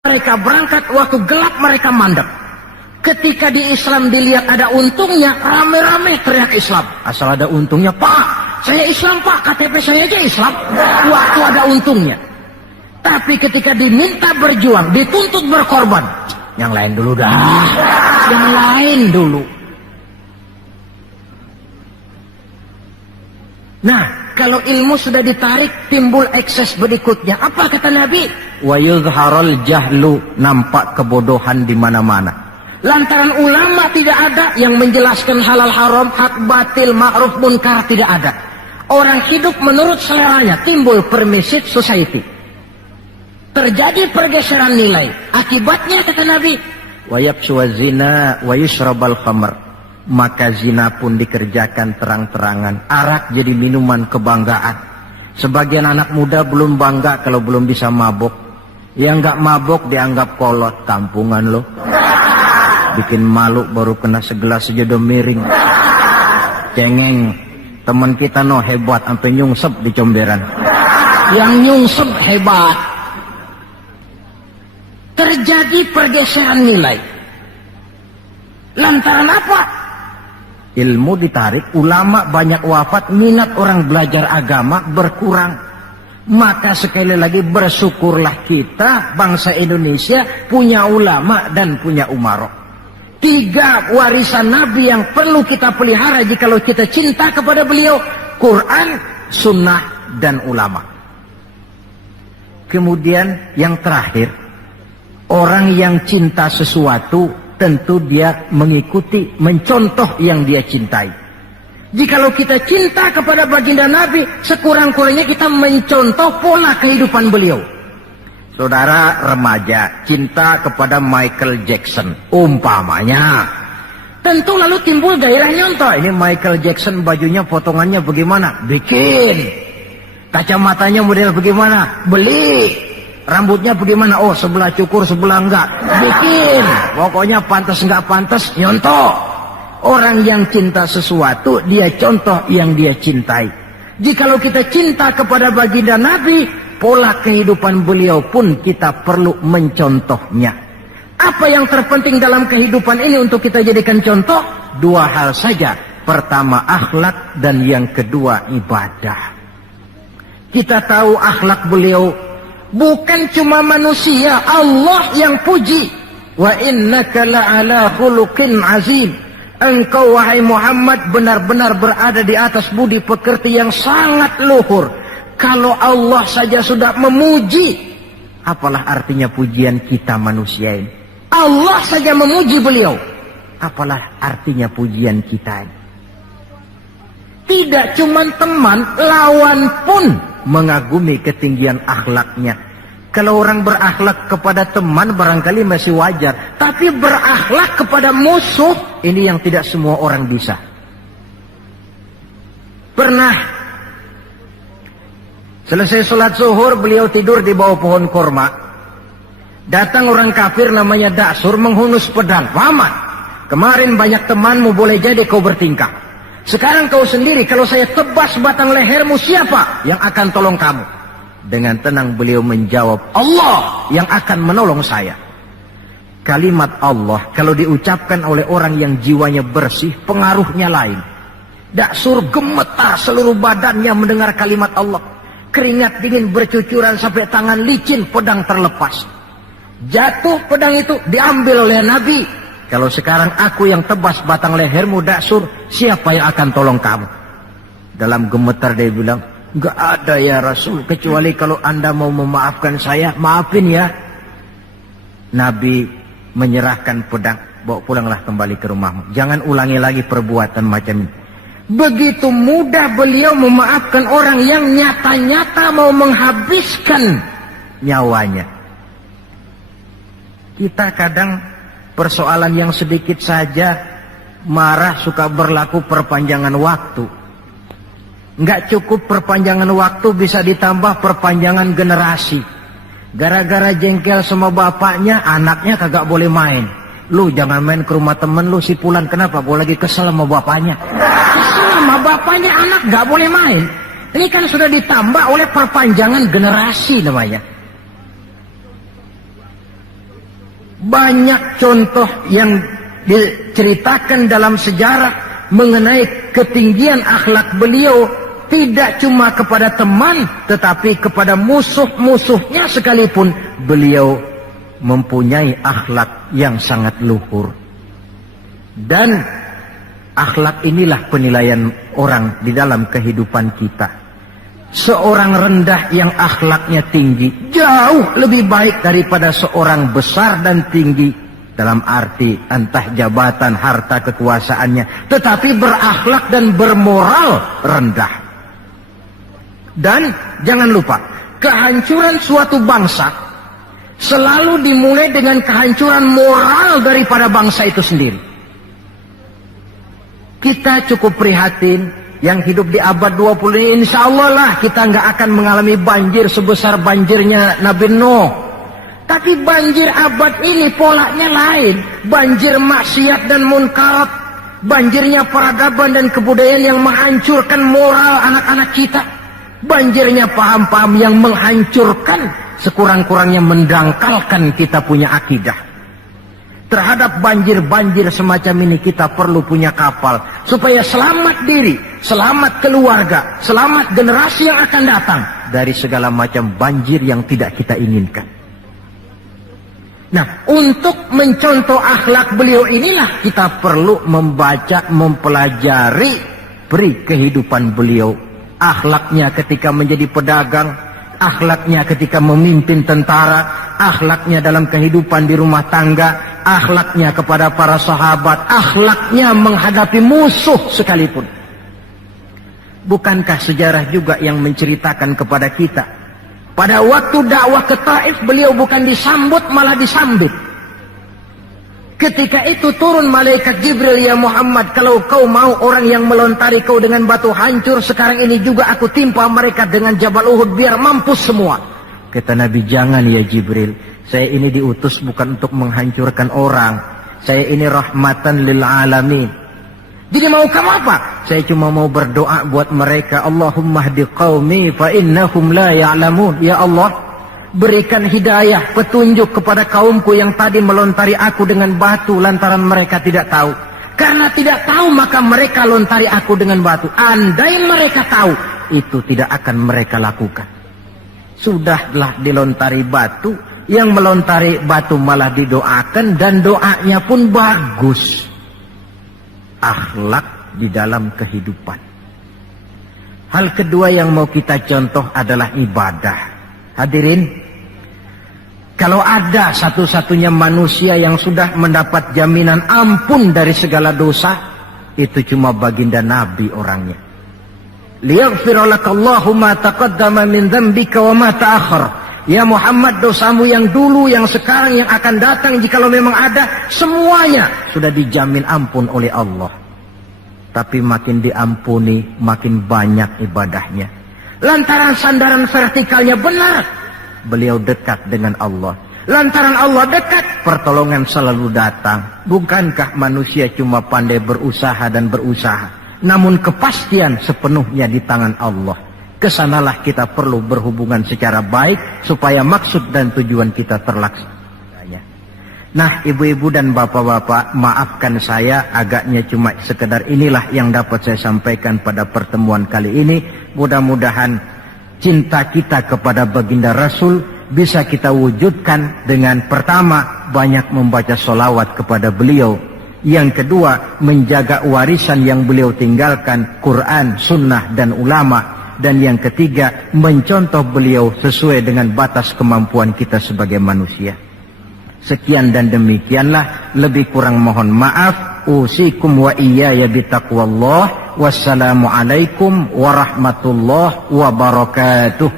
mereka berangkat, waktu gelap mereka mandek. Ketika di Islam dilihat ada untungnya, rame-rame teriak Islam. Asal ada untungnya, Pak, saya Islam Pak, KTP saya aja Islam. Waktu ada untungnya. Tapi ketika diminta berjuang, dituntut berkorban, yang lain dulu dah, yang lain dulu. Nah, kalau ilmu sudah ditarik, timbul ekses berikutnya. Apa kata Nabi? Wa yuzharul jahlu, nampak kebodohan di mana-mana. Lantaran ulama tidak ada yang menjelaskan halal haram, hak batil, ma'ruf munkar, tidak ada. Orang hidup menurut seleranya, timbul permissive society. Terjadi pergeseran nilai. Akibatnya kata Nabi, wa yabshu zina wa yushrabal khamr. Maka zina pun dikerjakan terang-terangan. Arak jadi minuman kebanggaan. Sebagian anak muda belum bangga kalau belum bisa mabok. Yang nggak mabok dianggap kolot, kampungan lo. Bikin malu baru kena segelas sejodoh miring. Cengeng, teman kita no hebat sampai nyungsep di comberan. Yang nyungsep hebat. Terjadi pergeseran nilai. Lantaran apa? Ilmu ditarik, ulama banyak wafat, minat orang belajar agama berkurang. Maka sekali lagi bersyukurlah kita bangsa Indonesia punya ulama dan punya umarok. 3 warisan Nabi yang perlu kita pelihara jikalau kita cinta kepada beliau: Quran, Sunnah, dan ulama. Kemudian yang terakhir, orang yang cinta sesuatu tentu dia mengikuti, mencontoh yang dia cintai. Jikalau kita cinta kepada baginda Nabi, sekurang-kurangnya kita mencontoh pola kehidupan beliau. Saudara remaja cinta kepada Michael Jackson umpamanya, tentu lalu timbul gairah nyontoh. Ini Michael Jackson, bajunya potongannya bagaimana? Bikin. Kacamatanya model bagaimana? Beli. Rambutnya bagaimana? Oh, sebelah cukur sebelah enggak, bikin. Pokoknya pantas enggak pantas nyontoh. Orang yang cinta sesuatu, dia contoh yang dia cintai. Jikalau kita cinta kepada baginda Nabi, pola kehidupan beliau pun kita perlu mencontohnya. Apa yang terpenting dalam kehidupan ini untuk kita jadikan contoh? 2 hal saja. Pertama akhlak, dan yang kedua ibadah. Kita tahu akhlak beliau bukan cuma manusia, Allah yang puji. Wa innaka la'ala khuluqin azim. Engkau wahai Muhammad benar-benar berada di atas budi pekerti yang sangat luhur. Kalau Allah saja sudah memuji, apalah artinya pujian kita manusia ini? Allah saja memuji beliau, apalah artinya pujian kita ini? Tidak cuma teman, lawan pun mengagumi ketinggian akhlaknya. Kalau orang berakhlak kepada teman barangkali masih wajar, tapi berakhlak kepada musuh, ini yang tidak semua orang bisa. Pernah selesai sholat zuhur, beliau tidur di bawah pohon korma. Datang orang kafir namanya Da'sur menghunus pedang. Muhammad, kemarin banyak temanmu, boleh jadi kau bertingkah. Sekarang kau sendiri, kalau saya tebas batang lehermu, siapa yang akan tolong kamu? Dengan tenang beliau menjawab, Allah yang akan menolong saya. Kalimat Allah kalau diucapkan oleh orang yang jiwanya bersih, pengaruhnya lain. Da'sur gemetar seluruh badannya mendengar kalimat Allah. Keringat dingin bercucuran sampai tangan licin, pedang terlepas. Jatuh pedang itu, diambil oleh Nabi. Kalau sekarang aku yang tebas batang lehermu Da'sur, siapa yang akan tolong kamu? Dalam gemetar dia bilang, enggak ada ya Rasul, kecuali kalau anda mau memaafkan saya, maafin ya. Nabi menyerahkan pedang, bawa pulanglah kembali ke rumahmu. Jangan ulangi lagi perbuatan macam ini. Begitu mudah beliau memaafkan orang yang nyata-nyata mau menghabiskan nyawanya. Kita kadang persoalan yang sedikit saja marah, suka berlaku perpanjangan waktu. Nggak cukup perpanjangan waktu, bisa ditambah perpanjangan generasi. Gara-gara jengkel sama bapaknya, anaknya kagak boleh main. Lu jangan main ke rumah temen lu si Pulan, kenapa? Gue lagi kesel sama bapaknya. Kesel sama bapaknya, anak nggak boleh main. Ini kan sudah ditambah oleh perpanjangan generasi namanya. Banyak contoh yang diceritakan dalam sejarah mengenai ketinggian akhlak beliau, tidak cuma kepada teman tetapi kepada musuh-musuhnya sekalipun beliau mempunyai akhlak yang sangat luhur. Dan akhlak inilah penilaian orang di dalam kehidupan kita. Seorang rendah yang akhlaknya tinggi jauh lebih baik daripada seorang besar dan tinggi, dalam arti entah jabatan, harta, kekuasaannya, tetapi berakhlak dan bermoral rendah. Dan jangan lupa, kehancuran suatu bangsa selalu dimulai dengan kehancuran moral daripada bangsa itu sendiri. Kita cukup prihatin yang hidup di abad 20 ini, insya Allah lah kita nggak akan mengalami banjir sebesar banjirnya Nabi Nuh. Tapi banjir abad ini polanya lain. Banjir maksiat dan munkarat, banjirnya peradaban dan kebudayaan yang menghancurkan moral anak-anak kita, banjirnya paham-paham yang menghancurkan, sekurang-kurangnya mendangkalkan kita punya akidah. Terhadap banjir-banjir semacam ini kita perlu punya kapal supaya selamat diri, selamat keluarga, selamat generasi yang akan datang dari segala macam banjir yang tidak kita inginkan. Nah, untuk mencontoh akhlak beliau inilah kita perlu membaca, mempelajari peri kehidupan beliau. Akhlaknya ketika menjadi pedagang, akhlaknya ketika memimpin tentara, akhlaknya dalam kehidupan di rumah tangga, akhlaknya kepada para sahabat, akhlaknya menghadapi musuh sekalipun. Bukankah sejarah juga yang menceritakan kepada kita, pada waktu dakwah ke Taif beliau bukan disambut malah disambit. Ketika itu turun malaikat Jibril, ya Muhammad, kalau kau mau orang yang melontari kau dengan batu hancur, sekarang ini juga aku timpa mereka dengan Jabal Uhud biar mampus semua. Kata Nabi, jangan ya Jibril, saya ini diutus bukan untuk menghancurkan orang, saya ini rahmatan lil alamin. Jadi mau kamu apa? Saya cuma mau berdoa buat mereka, Allahumma hdi qaumi fa innahum la ya'lamun. Ya Allah, berikan hidayah, petunjuk kepada kaumku yang tadi melontari aku dengan batu lantaran mereka tidak tahu. Karena tidak tahu maka mereka lontari aku dengan batu. Andai mereka tahu, itu tidak akan mereka lakukan. Sudahlah dilontari batu, yang melontari batu malah didoakan dan doanya pun bagus. Akhlak di dalam kehidupan. Hal kedua yang mau kita contoh adalah ibadah. Hadirin, kalau ada satu-satunya manusia yang sudah mendapat jaminan ampun dari segala dosa, itu cuma baginda Nabi orangnya. Liyaghfira lakallahu ma taqaddama min dzambika wa ma ta'akhkhar. Ya Muhammad, dosamu yang dulu, yang sekarang, yang akan datang, jikalau memang ada, semuanya sudah dijamin ampun oleh Allah. Tapi makin diampuni, makin banyak ibadahnya. Lantaran sandaran vertikalnya benar, beliau dekat dengan Allah. Lantaran Allah dekat, pertolongan selalu datang. Bukankah manusia cuma pandai berusaha dan berusaha, namun kepastian sepenuhnya di tangan Allah. Kesanalah kita perlu berhubungan secara baik supaya maksud dan tujuan kita terlaksana. Nah, ibu-ibu dan bapak-bapak, maafkan saya agaknya cuma sekedar inilah yang dapat saya sampaikan pada pertemuan kali ini. Mudah-mudahan cinta kita kepada baginda Rasul bisa kita wujudkan dengan pertama, banyak membaca sholawat kepada beliau. Yang kedua, menjaga warisan yang beliau tinggalkan, Quran, sunnah, dan ulama. Dan yang ketiga, mencontoh beliau sesuai dengan batas kemampuan kita sebagai manusia. Sekian dan demikianlah, lebih kurang mohon maaf. Usikum wa iyaya bitaqwallah. Wassalamualaikum warahmatullahi wabarakatuh.